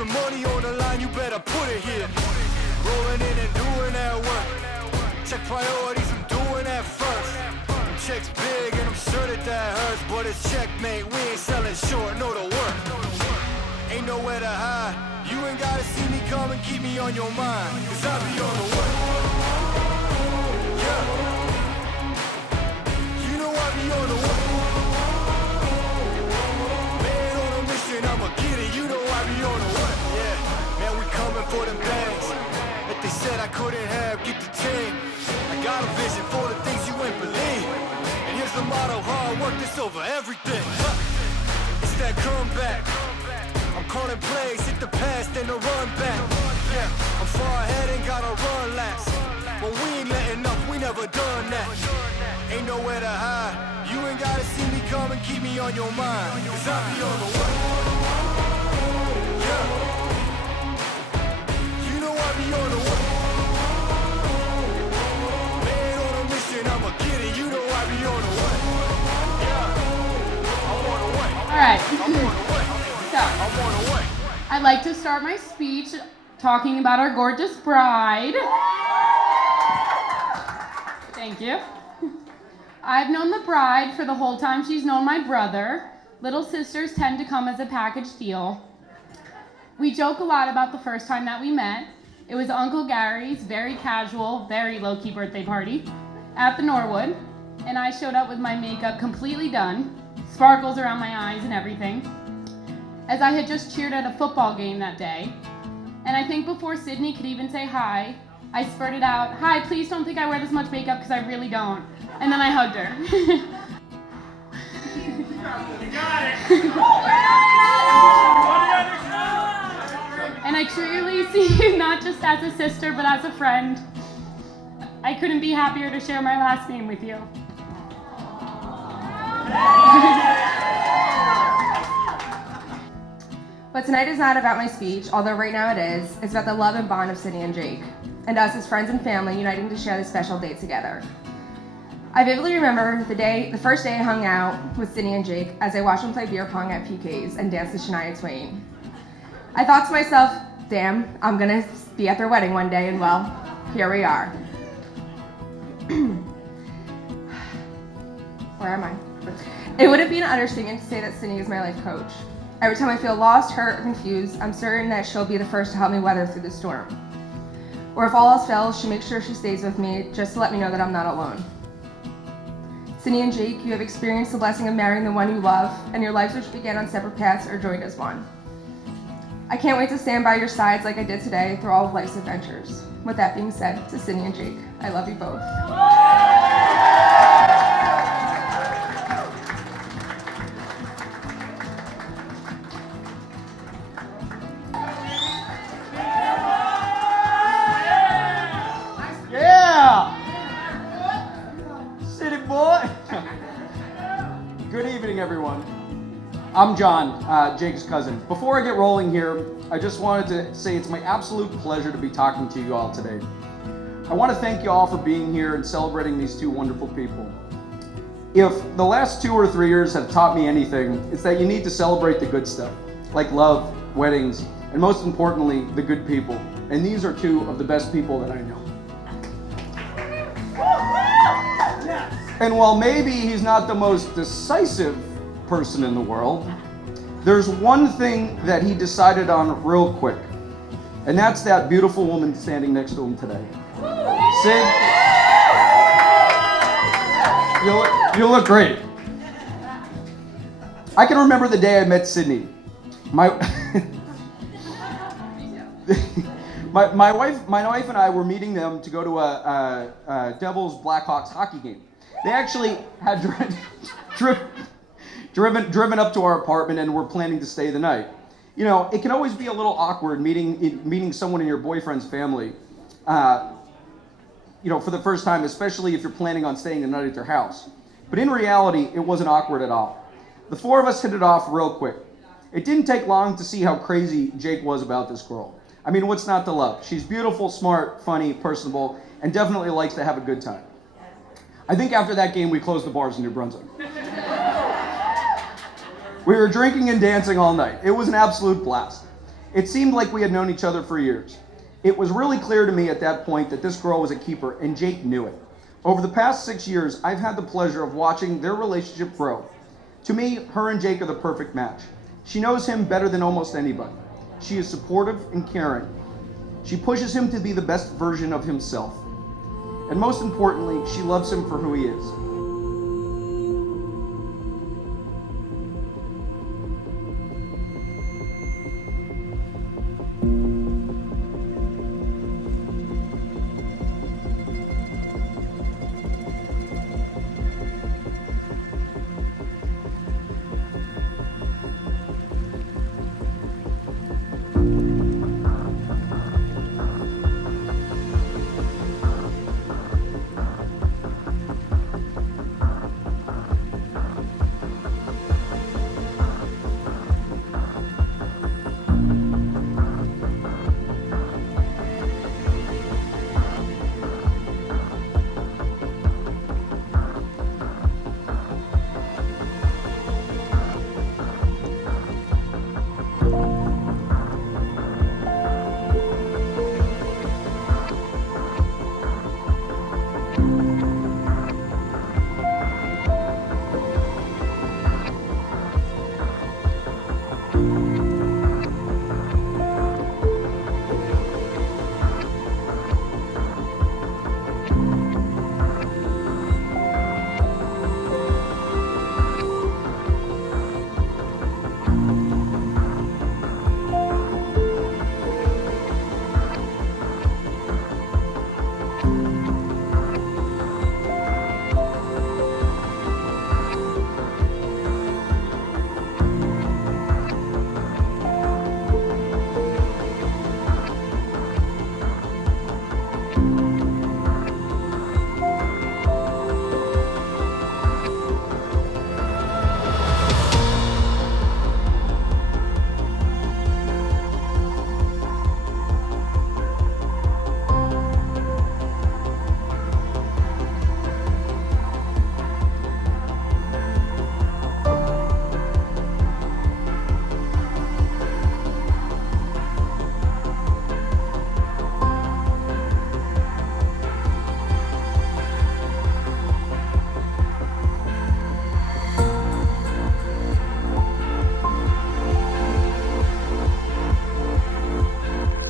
some money on the line, you better put it here. Rolling in and doing that work. Check priorities, I'm doing that first. Check's big and I'm sure that hurts, but it's checkmate. We ain't selling short, no to work. Ain't nowhere to hide. You ain't gotta see me come and keep me on your mind, 'cause I be on the way. You know I be on the way. Man on a mission, I'ma get it. You know I be on the way. Yeah, and we coming for the bags that they said I couldn't have. Get the team. I got a vision for the things you ain't believe. And here's the motto: hard work is over everything. It's that comeback. Calling plays, hit the pass, then the run back. Yeah, I'm far ahead and gotta run laps. But we ain't letting up, we never done that. Ain't nowhere to hide. You ain't gotta see me come and keep me on your mind, 'cause I be on the way. Yeah. You know I be on the way. Man on a mission, I'ma get it. You know I be on the way. Yeah. I'm on the way. All right. I'm on the way. I'd like to start my speech talking about our gorgeous bride. Thank you. I've known the bride for the whole time she's known my brother. Little sisters tend to come as a package deal. We joke a lot about the first time that we met. It was Uncle Gary's very casual, very low-key birthday party at the Norwood, and I showed up with my makeup completely done, sparkles around my eyes and everything, as I had just cheered at a football game that day. And I think before Sydney could even say hi, I spurted out, "Hi, please don't think I wear this much makeup because I really don't." And then I hugged her. You got it. And I truly see you not just as a sister, but as a friend. I couldn't be happier to share my last name with you. But tonight is not about my speech, although right now it is. It's about the love and bond of Sydney and Jake, and us as friends and family uniting to share this special date together. I vividly remember the first day I hung out with Sydney and Jake as I watched them play beer pong at PK's and dance to Shania Twain. I thought to myself, damn, I'm gonna be at their wedding one day, and well, here we are. Where am I? It wouldn't be an understatement to say that Sydney is my life coach. Every time I feel lost, hurt, or confused, I'm certain that she'll be the first to help me weather through the storm. Or if all else fails, she'll make sure she stays with me just to let me know that I'm not alone. Sydney and Jake, you have experienced the blessing of marrying the one you love, and your lives which began on separate paths are joined as one. I can't wait to stand by your sides like I did today through all of life's adventures. With that being said, to Sydney and Jake, I love you both. Everyone. I'm John, Jake's cousin. Before I get rolling here, I just wanted to say it's my absolute pleasure to be talking to you all today. I want to thank you all for being here and celebrating these two wonderful people. If the last 2 or 3 years have taught me anything, it's that you need to celebrate the good stuff, like love, weddings, and most importantly, the good people. And these are two of the best people that I know. And while maybe he's not the most decisive person in the world, there's one thing that he decided on real quick, and that's that beautiful woman standing next to him today. Sid, you look great. I can remember the day I met Sydney. My wife and I were meeting them to go to a Devils Blackhawks hockey game. They actually had driven up to our apartment and were planning to stay the night. You know, it can always be a little awkward meeting someone in your boyfriend's family, for the first time, especially if you're planning on staying the night at their house. But in reality, it wasn't awkward at all. The four of us hit it off real quick. It didn't take long to see how crazy Jake was about this girl. I mean, what's not to love? She's beautiful, smart, funny, personable, and definitely likes to have a good time. I think after that game, we closed the bars in New Brunswick. We were drinking and dancing all night. It was an absolute blast. It seemed like we had known each other for years. It was really clear to me at that point that this girl was a keeper, and Jake knew it. Over the past 6 years, I've had the pleasure of watching their relationship grow. To me, her and Jake are the perfect match. She knows him better than almost anybody. She is supportive and caring. She pushes him to be the best version of himself. And most importantly, she loves him for who he is.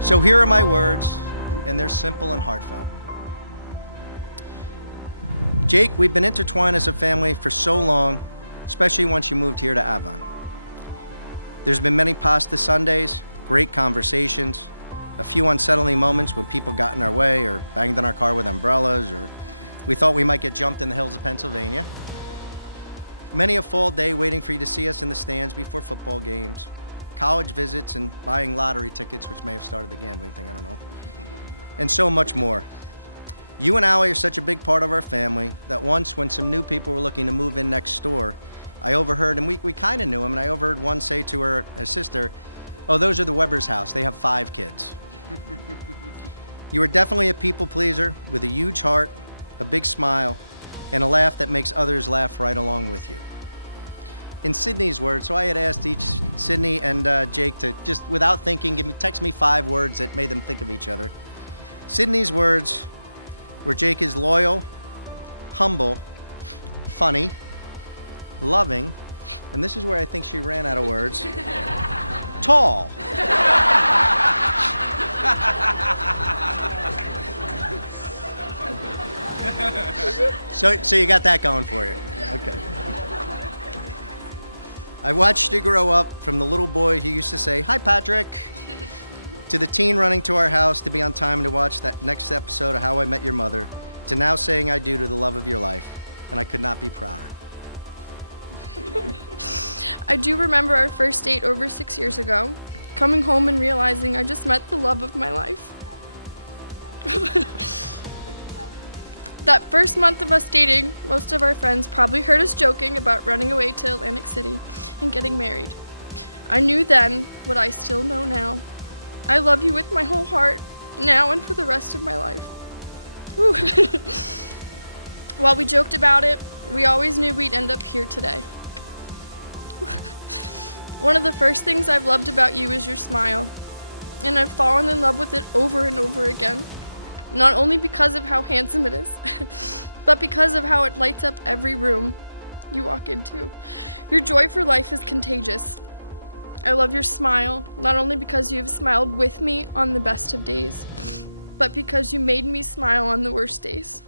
So here are my words, and they're simple and heartfelt. Jake, we've been intertwined as a family for so long, especially once you moved here to Avon. There's been many pasta Sundays, great conversations, a few unsettling moments when people got in our way or banged on our car with umbrellas, or we thought we might get jumped in the hills of Pennsylvania. Many a fall day waiting for you to see us in the stands before football games, college visits, and buying lottery tickets, which may have started the gambling thing, I don't know, and so much more. You and Allie are such a big part of our family that once, when some new people were looking to move in next door, I overheard, and we kind of knew him, and I overheard one say to her sister, "Oh, those are the Weber's house. They have 5 kids." You are definitely a people pleaser with a huge heart, a big smile, and a laugh that makes others laugh right along with you. In Sydney's words, so I had asked each Sydney and Jake to just, without thinking, text me 5 words that made them think of each other. Sydney's words were Jake is loyal, humble, funny, loving, and this is where I think she ran out of words, tall. So you got that going for you. Okay. I watched you grow up from the little boy who used to say, "Hi, Patrick," to the teen running to our house to be on time to watch that next episode of How I Met Your Mother, to now saying I do to the love of your life, and I could not be prouder. I do remember our first date over 6 years ago, coming home and realizing I just met the love of my life. That first month of us dating, most of our friends probably heard us joking about running away to Atlantic City and getting married. I knew then what I still know now. I love you with my whole heart, now and for the rest of my life. While we joked about it, we always knew we'd end up here today. One of the first things I've loved about you is your smile. and I've fallen in love with it over and over again. Not only because of how handsome it is, but because of how it lights up every room you walk into. Your joy for life is contagious. I love your smile, not only because you have smiled with me on the best of days, but because you made me smile on the worst days.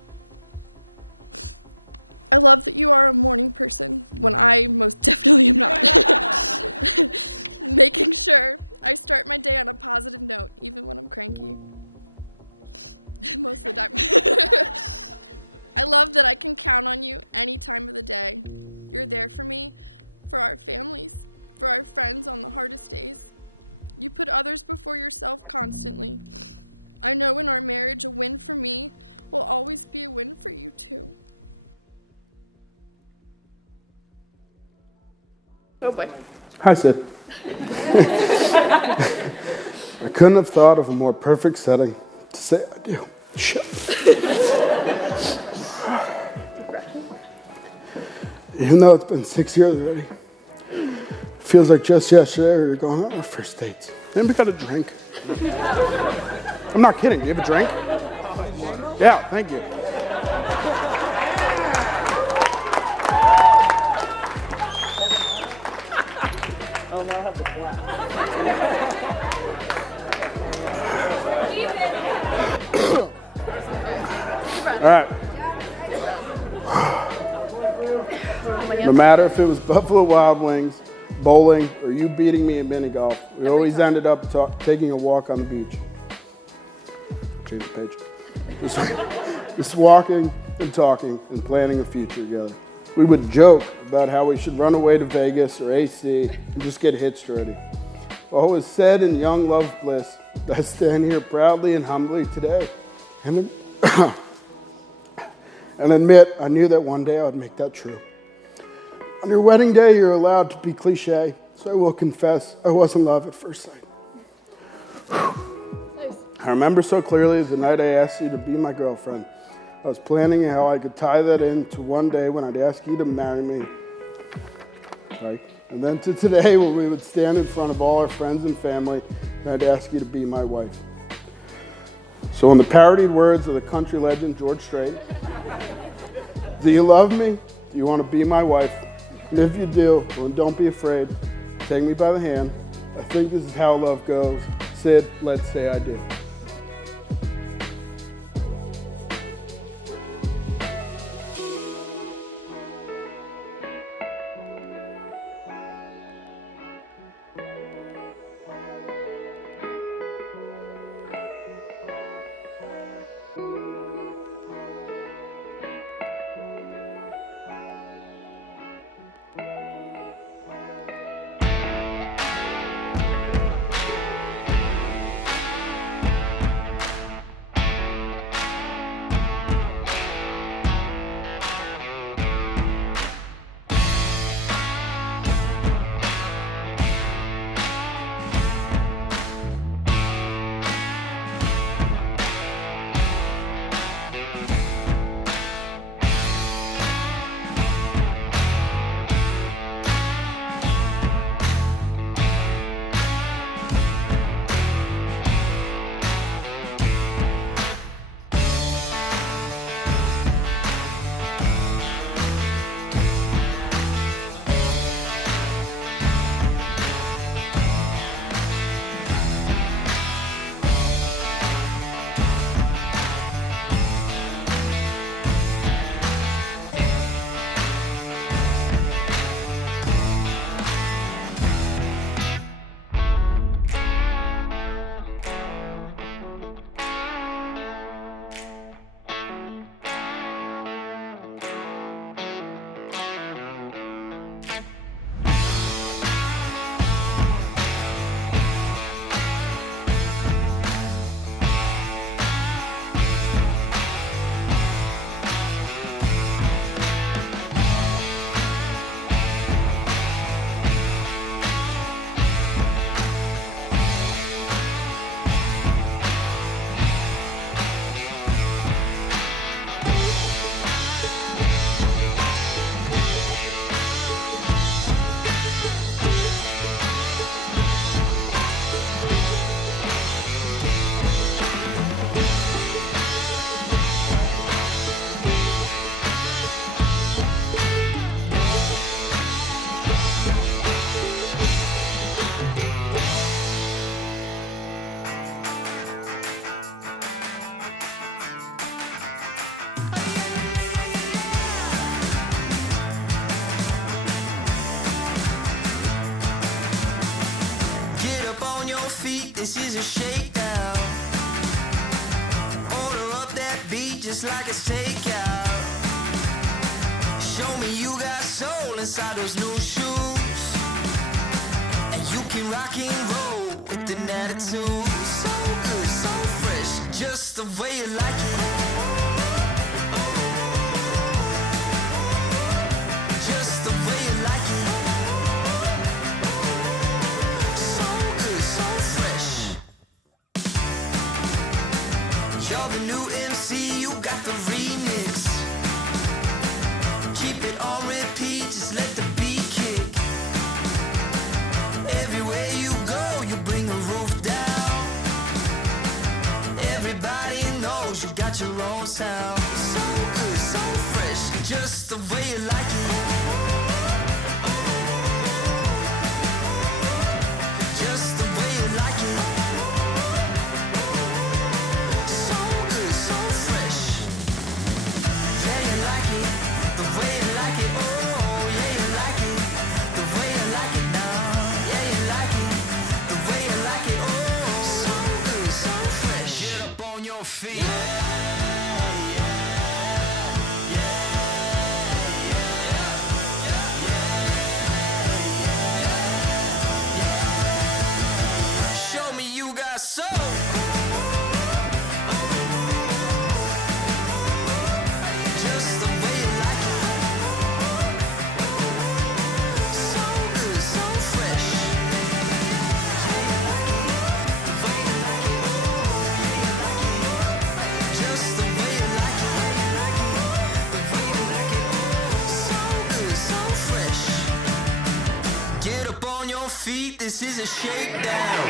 I love that you are a morning person when I most definitely am not. Making sure I start my day on a positive note, even when I'm cranky. Most of the time. I love that I can count on you any time of the day. You're there for me, for our families, for our friends on the hardest days. You put others before yourself constantly. I know in our marriage, a win for me will always be a win for you too. Oh boy. Hi, Sid. I couldn't have thought of a more perfect setting to say I do. Shut Even though it's been 6 years already, feels like just yesterday we were going on our first dates. Then we got a drink. I'm not kidding. Do you have a drink? Yeah, thank you. All right. No matter if it was Buffalo Wild Wings, bowling, or you beating me at mini golf, we always ended up taking a walk on the beach. Change the page. Just walking and talking and planning a future together. We would joke about how we should run away to Vegas or AC and just get hitched ready. All was said in young love bliss, I stand here proudly and humbly today and admit I knew that one day I would make that true. On your wedding day, you're allowed to be cliche, so I will confess I was in love at first sight. Nice. I remember so clearly the night I asked you to be my girlfriend. I was planning how I could tie that into one day when I'd ask you to marry me. Right? And then to today where we would stand in front of all our friends and family and I'd ask you to be my wife. So in the parodied words of the country legend George Strait, do you love me? Do you want to be my wife? And if you do, well, don't be afraid. Take me by the hand. I think this is how love goes. Sid, let's say I do. like it's takeout. Show me you got soul inside those new shoes. And you can rock and roll with an attitude. So good, so fresh, just the way you like it. Just the way you like it. So good, so fresh. You're the new MC, you got the remix. Keep it on repeat, just let the beat kick. Everywhere you go, you bring the roof down. Everybody knows you got your own sound. So good, so fresh, just the way you like it. Just the way you like it. So good, so fresh. Yeah, you like it, the way you like it. Oh, yeah, you like it, the way you like it now. Yeah, you like it, the way you like it. Oh, so good, so fresh. Get up on your feet. Show me you got soul. Just the way you like it. So good, so fresh. Yeah, you like it, the way you like it. Oh, yeah, you like it. Just the way you like it. Yeah, you like it, the way you like it. Oh, so good, so fresh. Get up on your feet, this is a shakedown.